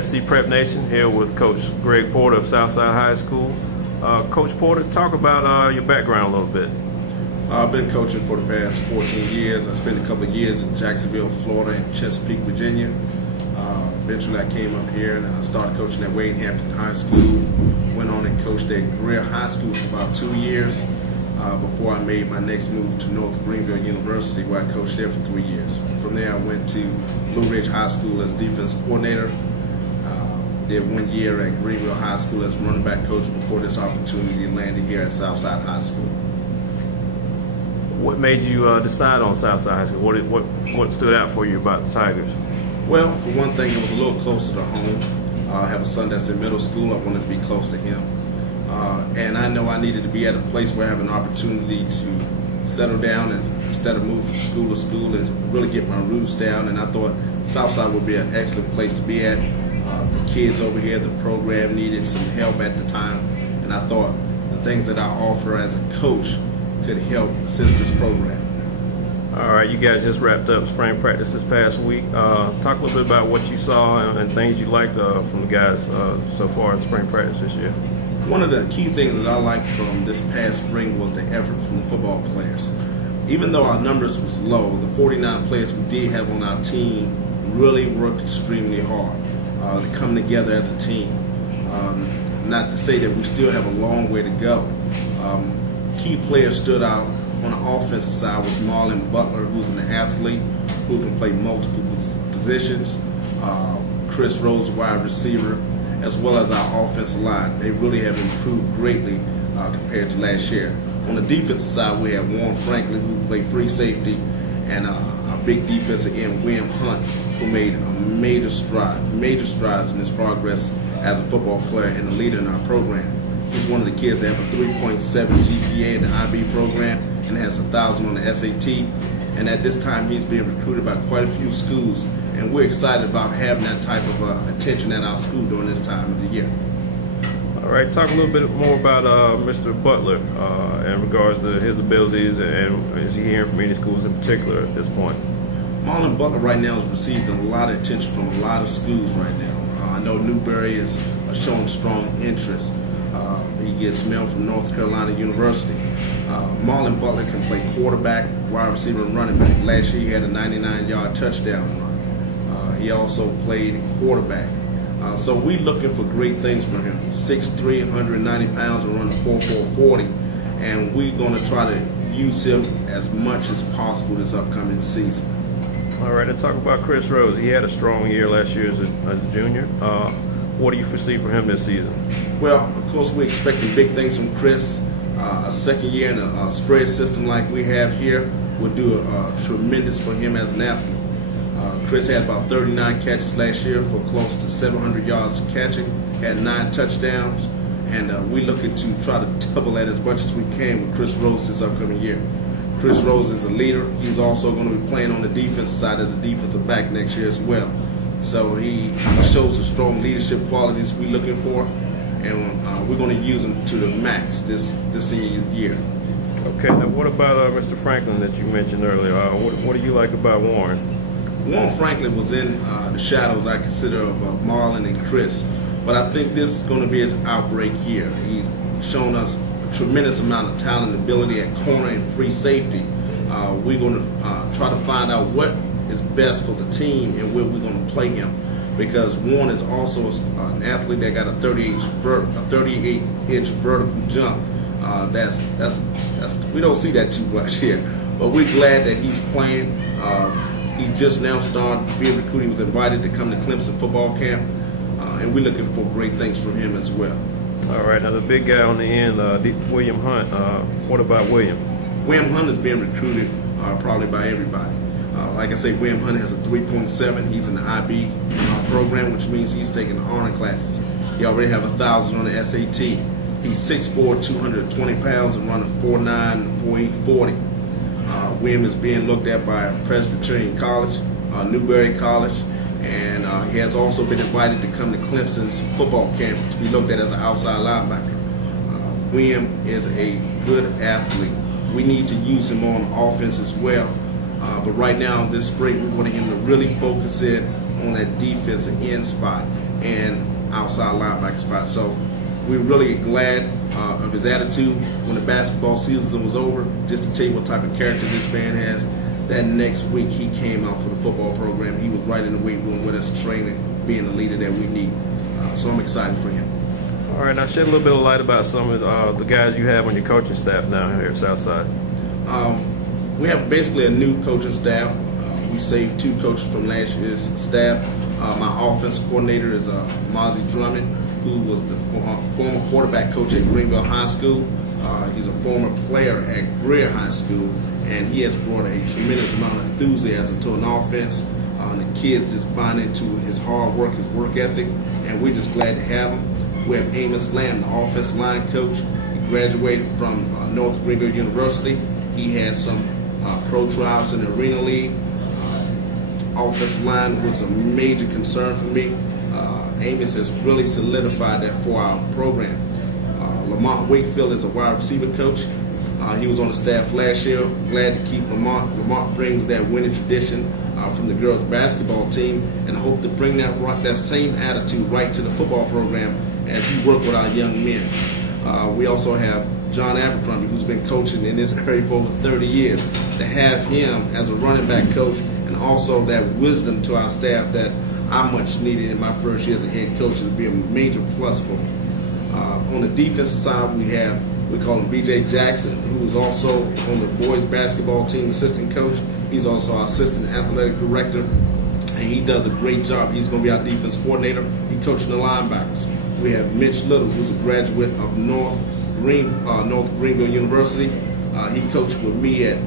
SC Prep Nation here with Coach Greg Porter of Southside High School. Coach Porter, talk about your background a little bit. I've been coaching for the past 14 years. I spent a couple of years in Jacksonville, Florida, and Chesapeake, Virginia. Eventually I came up here and I started coaching at Wade Hampton High School. Went on and coached at Greer High School for about 2 years before I made my next move to North Greenville University, where I coached there for 3 years. From there I went to Blue Ridge High School as defensive coordinator. Did 1 year at Greenville High School as running back coach before this opportunity landed here at Southside High School. What made you decide on Southside High School? What stood out for you about the Tigers? Well, for one thing, it was a little closer to home. I have a son that's in middle school. I wanted to be close to him. And I know I needed to be at a place where I have an opportunity to settle down and instead of move from school to school and really get my roots down. And I thought Southside would be an excellent place to be at. The kids over here, the program needed some help at the time. And I thought the things that I offer as a coach could help assist this program. All right, you guys just wrapped up spring practice this past week. Talk a little bit about what you saw and things you liked from the guys so far in spring practice this year. One of the key things that I liked from this past spring was the effort from the football players. Even though our numbers was low, the 49 players we did have on our team really worked extremely hard to come together as a team. Not to say that we still have a long way to go. Key players stood out on the offensive side was Marlon Butler, who's an athlete who can play multiple positions. Chris Rose, wide receiver, as well as our offensive line. They really have improved greatly compared to last year. On the defensive side, we have Warren Franklin, who played free safety, and a big defensive end, William Hunt, who made major strides in his progress as a football player and a leader in our program. He's one of the kids that have a 3.7 GPA in the IB program and has 1,000 on the SAT. And at this time, he's being recruited by quite a few schools, and we're excited about having that type of attention at our school during this time of the year. All right, talk a little bit more about Mr. Butler in regards to his abilities, and is he hearing from any schools in particular at this point? Marlon Butler right now is receiving a lot of attention from a lot of schools right now. I know Newberry is showing strong interest. He gets mail from North Carolina University. Marlon Butler can play quarterback, wide receiver, and running back. Last year he had a 99-yard touchdown run. He also played quarterback. So we're looking for great things from him. 6'3", 190 pounds, and running 4.4 40. And we're going to try to use him as much as possible this upcoming season. All right, let's talk about Chris Rose. He had a strong year last year as a junior. What do you foresee for him this season? Well, of course, we're expecting big things from Chris. A second year in a spread system like we have here would do tremendous for him as an athlete. Chris had about 39 catches last year for close to 700 yards catching, had 9 touchdowns, and we're looking to try to double that as much as we can with Chris Rose this upcoming year. Chris Rose is a leader. He's also going to be playing on the defensive side as a defensive back next year as well. So he shows the strong leadership qualities we're looking for, and we're going to use him to the max this senior year. Okay, now what about Mr. Franklin that you mentioned earlier? What do you like about Warren? Warren Franklin was in the shadows, I consider, of Marlon and Chris, but I think this is going to be his outbreak year. He's shown us a tremendous amount of talent and ability at corner and free safety. We're going to try to find out what is best for the team and where we're going to play him, because Warren is also an athlete that got a 38-inch vertical jump. We don't see that too much here, but we're glad that he's playing. He just now started being recruited. He was invited to come to Clemson football camp, and we're looking for great things from him as well. All right, now the big guy on the end, William Hunt. What about William? William Hunt is being recruited probably by everybody. Like I say, William Hunt has a 3.7. He's in the IB program, which means he's taking honor classes. He already have 1,000 on the SAT. He's 6'4", 220 pounds, and running 4.9 and 4.8 40. William is being looked at by Presbyterian College, Newberry College, and he has also been invited to come to Clemson's football camp to be looked at as an outside linebacker. William is a good athlete. We need to use him on offense as well. But right now, this spring, we want him to really focus in on that defensive end spot and outside linebacker spot. So we're really glad of his attitude when the basketball season was over. Just to tell you what type of character this man has, that next week he came out for the football program. He was right in the weight room with us, training, being the leader that we need. So I'm excited for him. All right, now shed a little bit of light about some of the guys you have on your coaching staff now here at Southside. We have basically a new coaching staff. We saved 2 coaches from last year's staff. My offense coordinator is Mozzie Drummond, who was the former quarterback coach at Greenville High School. He's a former player at Greer High School, and he has brought a tremendous amount of enthusiasm to an offense. The kids just buy into his hard work, his work ethic, and we're just glad to have him. We have Amos Lamb, the offensive line coach. He graduated from North Greenville University. He had some pro trials in the Arena League. Offensive line was a major concern for me. Amos has really solidified that for our program. Lamont Wakefield is a wide receiver coach. He was on the staff last year. Glad to keep Lamont. Lamont brings that winning tradition from the girls basketball team, and I hope to bring that same attitude right to the football program as he works with our young men. We also have John Abercrombie, who's been coaching in this area for over 30 years. To have him as a running back coach, and also that wisdom to our staff that I much needed in my first year as a head coach, will be a major plus for me. On the defensive side, we call him B.J. Jackson, who is also on the boys basketball team assistant coach. He's also our assistant athletic director, and he does a great job. He's going to be our defense coordinator. He's coaching the linebackers. We have Mitch Little, who's a graduate of North Greenville University. He coached with me at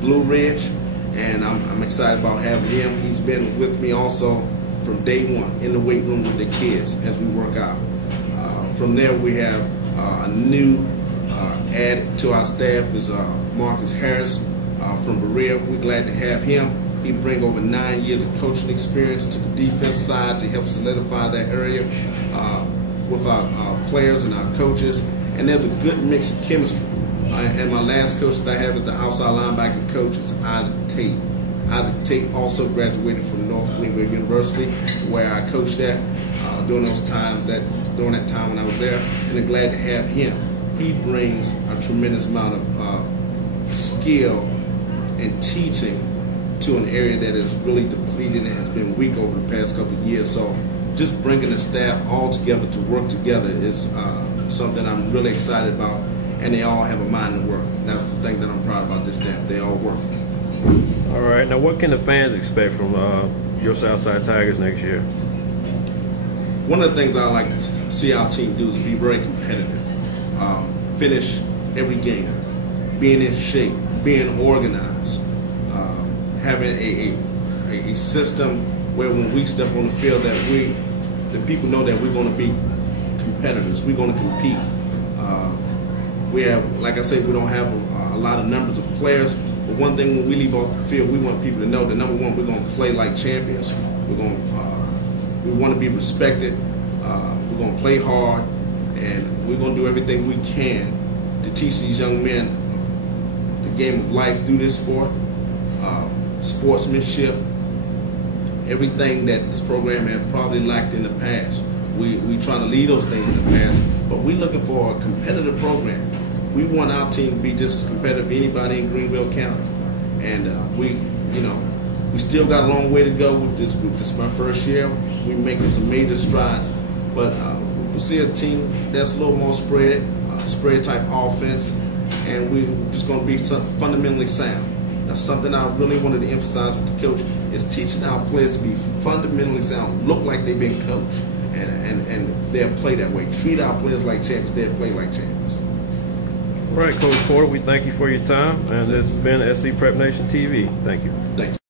Blue Ridge, and I'm excited about having him. He's been with me also from day one in the weight room with the kids as we work out. From there, we have a new add to our staff is Marcus Harris from Berea. We're glad to have him. He brings over 9 years of coaching experience to the defense side to help solidify that area with our players and our coaches. And there's a good mix of chemistry. And my last coach that I have is the outside linebacker coach is Isaac Tate. Isaac Tate also graduated from North Greenville University, where I coached at during that time when I was there, and I'm glad to have him. He brings a tremendous amount of skill and teaching to an area that is really depleted and has been weak over the past couple of years. So just bringing the staff all together to work together is something I'm really excited about, and they all have a mind to work. That's the thing that I'm proud about this staff. They all work. All right, now what can the fans expect from your Southside Tigers next year? One of the things I like to see our team do is be very competitive. Finish every game, being in shape, being organized, having a system where when we step on the field that the people know that we're going to be competitors, we're going to compete. We have, like I said, we don't have a lot of numbers of players, but one thing when we leave off the field, we want people to know that number one, we're going to play like champions. We want to be respected. We're going to play hard, and we're going to do everything we can to teach these young men the game of life through this sport, sportsmanship, everything that this program had probably lacked in the past. We try to lead those things in the past, but we're looking for a competitive program. We want our team to be just as competitive as anybody in Greenville County, and we still got a long way to go with this group. This is my first year. We're making some major strides, but we see a team that's a little more spread type offense, and we're just going to be fundamentally sound. That's something I really wanted to emphasize with the coach, is teaching our players to be fundamentally sound, look like they've been coached, and they'll play that way. Treat our players like champions, they'll play like champions. All right, Coach Porter, we thank you for your time, and this has been SCPrepNationTV. Thank you. Thank you.